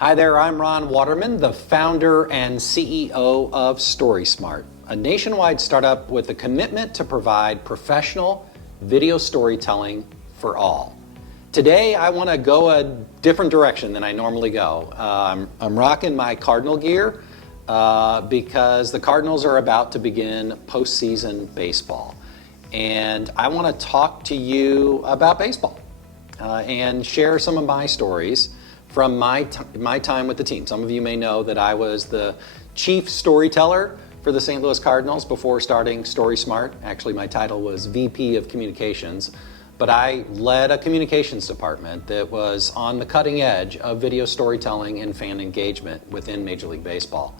Hi there, I'm Ron Watermon, the founder and CEO of StorySMART, a nationwide startup with a commitment to provide professional video storytelling for all. Today, I want to go a different direction than I normally go. I'm rocking my Cardinal gear because the Cardinals are about to begin postseason baseball. And I want to talk to you about baseball and share some of my stories from my time with the team. Some of you may know that I was the chief storyteller for the St. Louis Cardinals before starting StorySMART. Actually, my title was VP of Communications, but I led a communications department that was on the cutting edge of video storytelling and fan engagement within Major League Baseball.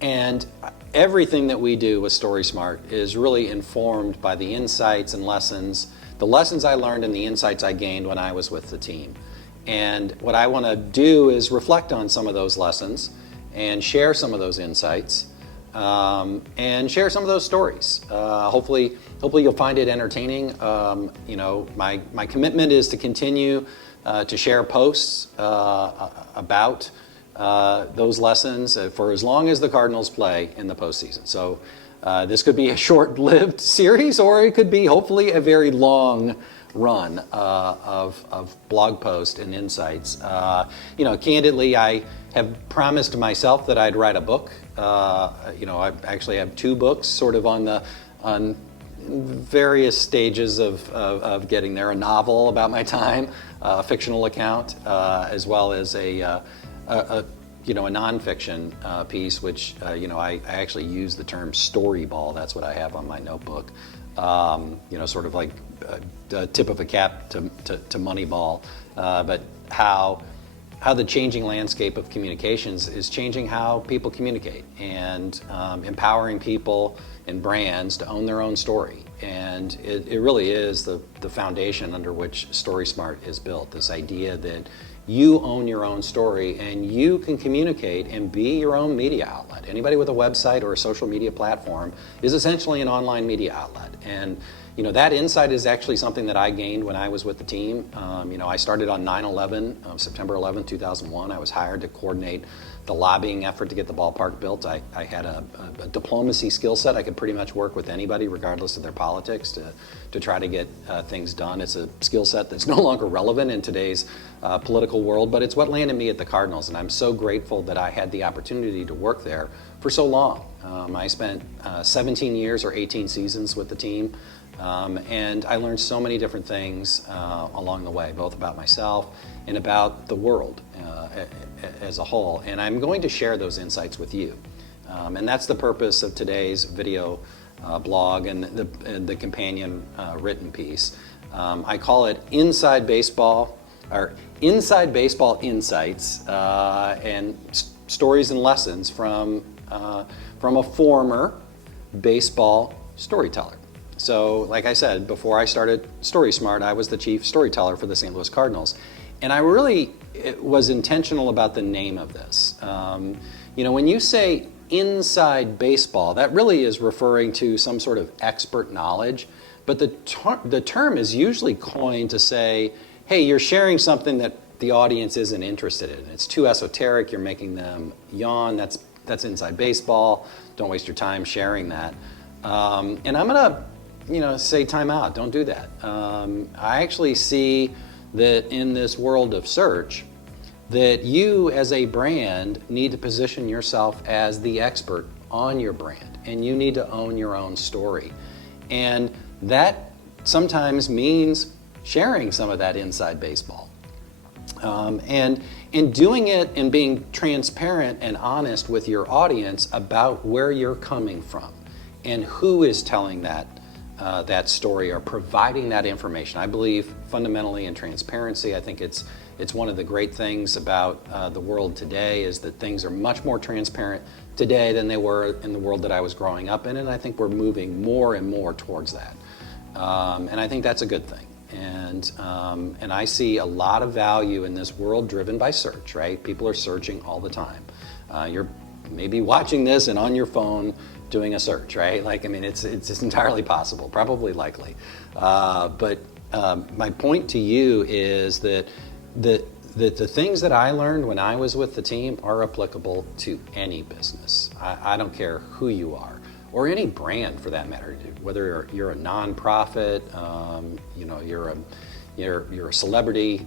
And everything that we do with StorySMART is really informed by the insights and lessons, the lessons I learned and the insights I gained when I was with the team. And what I want to do is reflect on some of those lessons and share some of those insights and share some of those stories. Hopefully you'll find it entertaining. My commitment is to continue to share posts about those lessons for as long as the Cardinals play in the postseason. So this could be a short-lived series, or it could be hopefully a very long run of blog posts and insights. Candidly, I have promised myself that I'd write a book. I actually have two books sort of on various stages of getting there. A novel about my time, a fictional account, as well as a nonfiction piece, which I actually use the term storyball. That's what I have on my notebook. Sort of like a tip of a cap to Moneyball, but how the changing landscape of communications is changing how people communicate and empowering people and brands to own their own story. And it really is the foundation under which StorySMART is built, this idea that you own your own story and you can communicate and be your own media outlet. Anybody with a website or a social media platform is essentially an online media outlet. And that insight is actually something that I gained when I was with the team. I started on 9/11, September 11, 2001. I was hired to coordinate the lobbying effort to get the ballpark built. I had a diplomacy skill set. I could pretty much work with anybody, regardless of their politics, to try to get things done. It's a skill set that's no longer relevant in today's political world, but it's what landed me at the Cardinals, and I'm so grateful that I had the opportunity to work there for so long. I spent 17 years or 18 seasons with the team, and I learned so many different things along the way, both about myself and about the world as a whole. And I'm going to share those insights with you. And that's the purpose of today's video blog and the companion written piece. I call it Inside Baseball, or Inside Baseball Insights and Stories and Lessons from a former baseball storyteller. So, like I said, before I started StorySMART, I was the chief storyteller for the St. Louis Cardinals. And I really was intentional about the name of this. When you say inside baseball, that really is referring to some sort of expert knowledge. But the term is usually coined to say, hey, you're sharing something that the audience isn't interested in. It's too esoteric. You're making them yawn. That's inside baseball. Don't waste your time sharing that. And I'm going to say time out. Don't do that. I actually see that in this world of search, that you as a brand need to position yourself as the expert on your brand, and you need to own your own story. And that sometimes means sharing some of that inside baseball. And in doing it and being transparent and honest with your audience about where you're coming from and who is telling that story or providing that information. I believe fundamentally in transparency. I think it's one of the great things about the world today is that things are much more transparent today than they were in the world that I was growing up in, and I think we're moving more and more towards that. And I think that's a good thing. And I see a lot of value in this world driven by search, right? People are searching all the time. You're maybe watching this and on your phone doing a search, right? It's entirely possible, probably likely. But my point to you is that the things that I learned when I was with the team are applicable to any business. I don't care who you are, or any brand for that matter. Whether you're a nonprofit, you're a celebrity,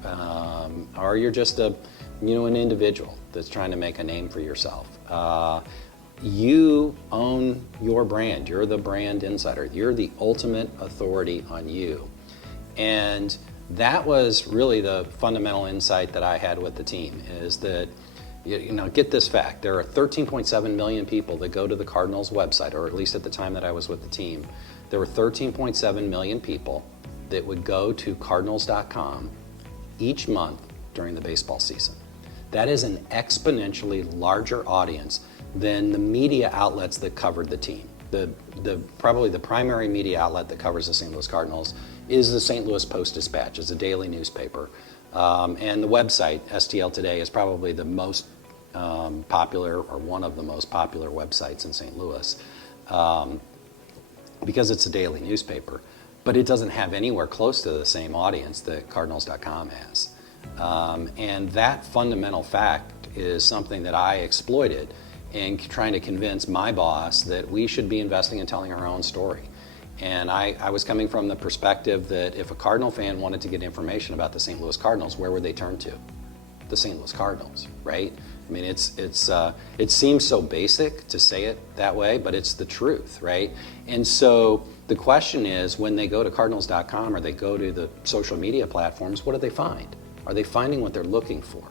or you're just an individual that's trying to make a name for yourself. You own your brand. You're the brand insider. You're the ultimate authority on you. And that was really the fundamental insight that I had with the team, is that, get this fact, there are 13.7 million people that go to the Cardinals website, or at least at the time that I was with the team, there were 13.7 million people that would go to cardinals.com each month during the baseball season. That is an exponentially larger audience than the media outlets that covered the team. Probably the primary media outlet that covers the St. Louis Cardinals is the St. Louis Post-Dispatch. It's a daily newspaper. And the website, STL Today, is probably the most popular, or one of the most popular websites in St. Louis, because it's a daily newspaper. But it doesn't have anywhere close to the same audience that Cardinals.com has. And that fundamental fact is something that I exploited in trying to convince my boss that we should be investing in telling our own story. And I was coming from the perspective that if a Cardinal fan wanted to get information about the St. Louis Cardinals, where would they turn to? The St. Louis Cardinals, right? I mean, it seems so basic to say it that way, but it's the truth, right? And so the question is, when they go to Cardinals.com or they go to the social media platforms, what do they find? Are they finding what they're looking for?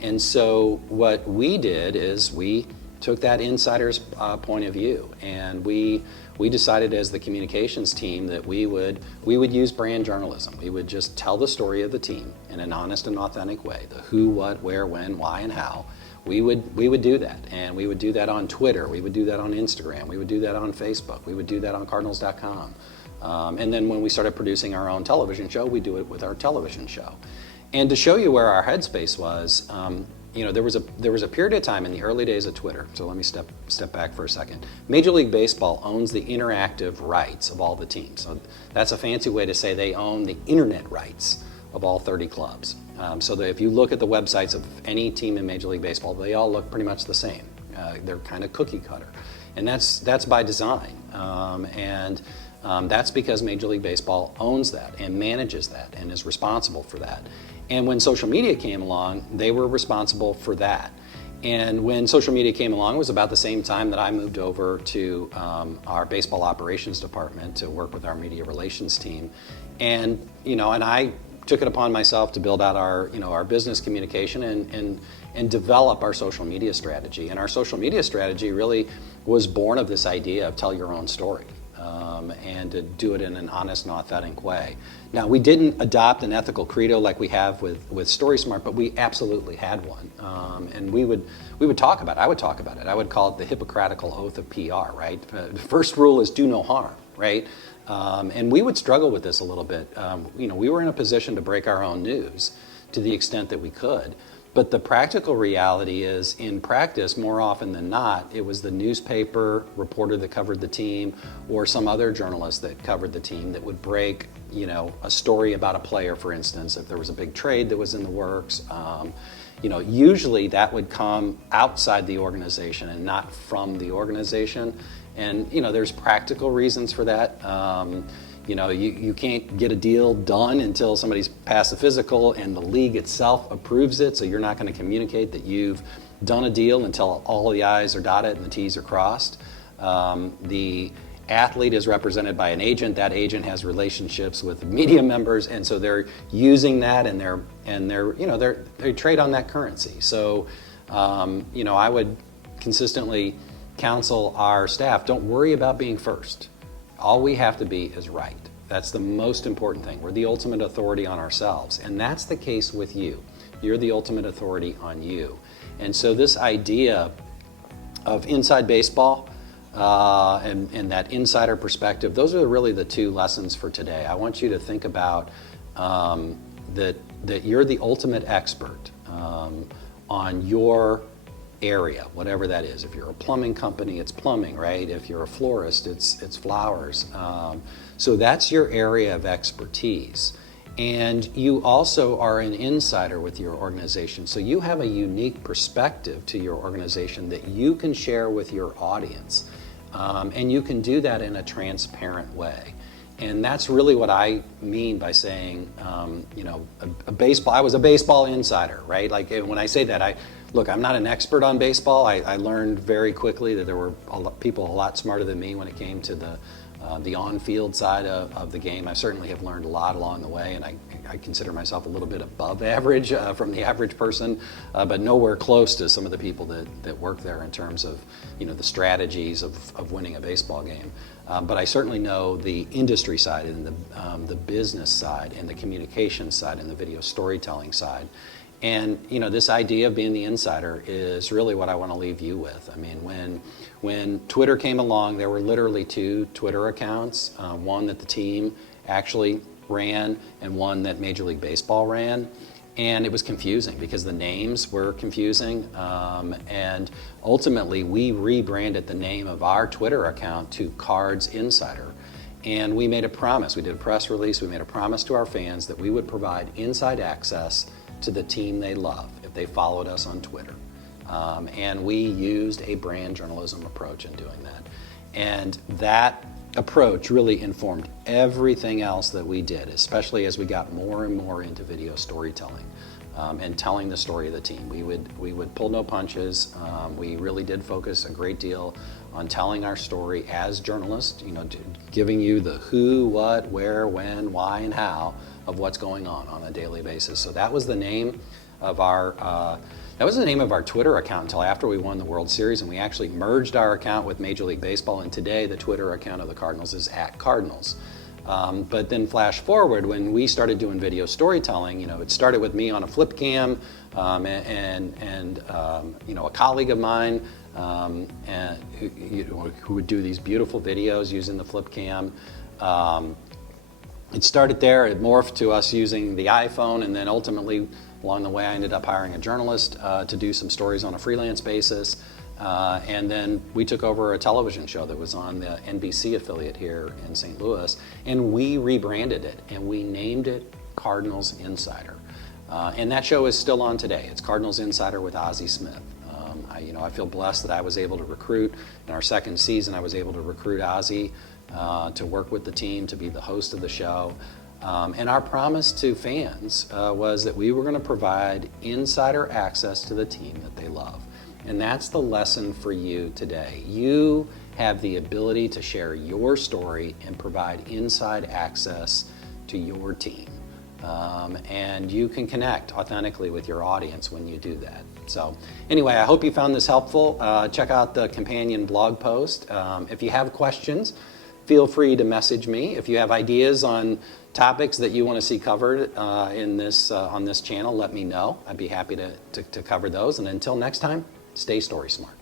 And so what we did is we took that insider's point of view, and we decided as the communications team that we would use brand journalism. We would just tell the story of the team in an honest and authentic way, the who, what, where, when, why, and how. We would do that, and we would do that on Twitter, we would do that on Instagram, we would do that on Facebook, we would do that on Cardinals.com. And then when we started producing our own television show, we do it with our television show. And to show you where our headspace was, there was a period of time in the early days of Twitter. So let me step back for a second. Major League Baseball owns the interactive rights of all the teams. So that's a fancy way to say they own the internet rights of all 30 clubs. So that if you look at the websites of any team in Major League Baseball, they all look pretty much the same. They're kind of cookie cutter, and that's by design. That's because Major League Baseball owns that and manages that and is responsible for that. And when social media came along, they were responsible for that. And when social media came along, it was about the same time that I moved over to our baseball operations department to work with our media relations team. And I took it upon myself to build out our business communication and develop our social media strategy. And our social media strategy really was born of this idea of tell your own story. And to do it in an honest and authentic way. Now, we didn't adopt an ethical credo like we have with StorySMART, but we absolutely had one. And we would talk about it. I would talk about it. I would call it the Hippocratic Oath of PR, right? The first rule is do no harm, right? And we would struggle with this a little bit. We were in a position to break our own news to the extent that we could. But the practical reality is, in practice, more often than not, it was the newspaper reporter that covered the team or some other journalist that covered the team that would break, a story about a player, for instance, if there was a big trade that was in the works. Usually that would come outside the organization and not from the organization. And, there's practical reasons for that. You can't get a deal done until somebody's passed the physical and the league itself approves it, so you're not going to communicate that you've done a deal until all the I's are dotted and the T's are crossed. The athlete is represented by an agent. That agent has relationships with media members, and so they're using that and they trade on that currency. So I would consistently counsel our staff, don't worry about being first. All we have to be is right. That's the most important thing. We're the ultimate authority on ourselves, and that's the case with you. You're the ultimate authority on you. And so this idea of inside baseball and that insider perspective, those are really the two lessons for today. I want you to think about that you're the ultimate expert on your area, whatever that is. If you're a plumbing company, it's plumbing, right? If you're a florist, it's flowers. So that's your area of expertise. And you also are an insider with your organization. So you have a unique perspective to your organization that you can share with your audience. And you can do that in a transparent way. And that's really what I mean by saying, I was a baseball insider, right? Like when I say that, look, I'm not an expert on baseball. I learned very quickly that there were people a lot smarter than me when it came to the on-field side of the game. I certainly have learned a lot along the way, and I consider myself a little bit above average from the average person, but nowhere close to some of the people that work there in terms of the strategies of winning a baseball game. But I certainly know the industry side and the business side and the communication side and the video storytelling side. And this idea of being the insider is really what I want to leave you with. I mean, when Twitter came along, there were literally 2 Twitter accounts, one that the team actually ran and one that Major League Baseball ran. And it was confusing because the names were confusing. And ultimately, we rebranded the name of our Twitter account to Cards Insider. And we made a promise. We did a press release. We made a promise to our fans that we would provide inside access to the team they love if they followed us on Twitter. And we used a brand journalism approach in doing that. And that approach really informed everything else that we did, especially as we got more and more into video storytelling and telling the story of the team. We would pull no punches. We really did focus a great deal on telling our story as journalists, giving you the who, what, where, when, why, and how of what's going on a daily basis. So that was the name of our Twitter account until after we won the World Series, and we actually merged our account with Major League Baseball, and today the Twitter account of the Cardinals is @Cardinals. But then flash forward, when we started doing video storytelling, it started with me on a flip cam and a colleague of mine who would do these beautiful videos using the flip cam. It started there, it morphed to us using the iPhone, and then ultimately along the way I ended up hiring a journalist to do some stories on a freelance basis. And then we took over a television show that was on the NBC affiliate here in St. Louis, and we rebranded it and we named it Cardinals Insider. And that show is still on today. It's Cardinals Insider with Ozzie Smith. I feel blessed that I was able to recruit. In our second season, I was able to recruit Ozzie to work with the team, to be the host of the show. And our promise to fans was that we were going to provide insider access to the team that they love. And that's the lesson for you today. You have the ability to share your story and provide inside access to your team. And you can connect authentically with your audience when you do that. So anyway, I hope you found this helpful. Check out the companion blog post. If you have questions, feel free to message me. If you have ideas on topics that you want to see covered on this channel, let me know. I'd be happy to cover those. And until next time, stay story smart.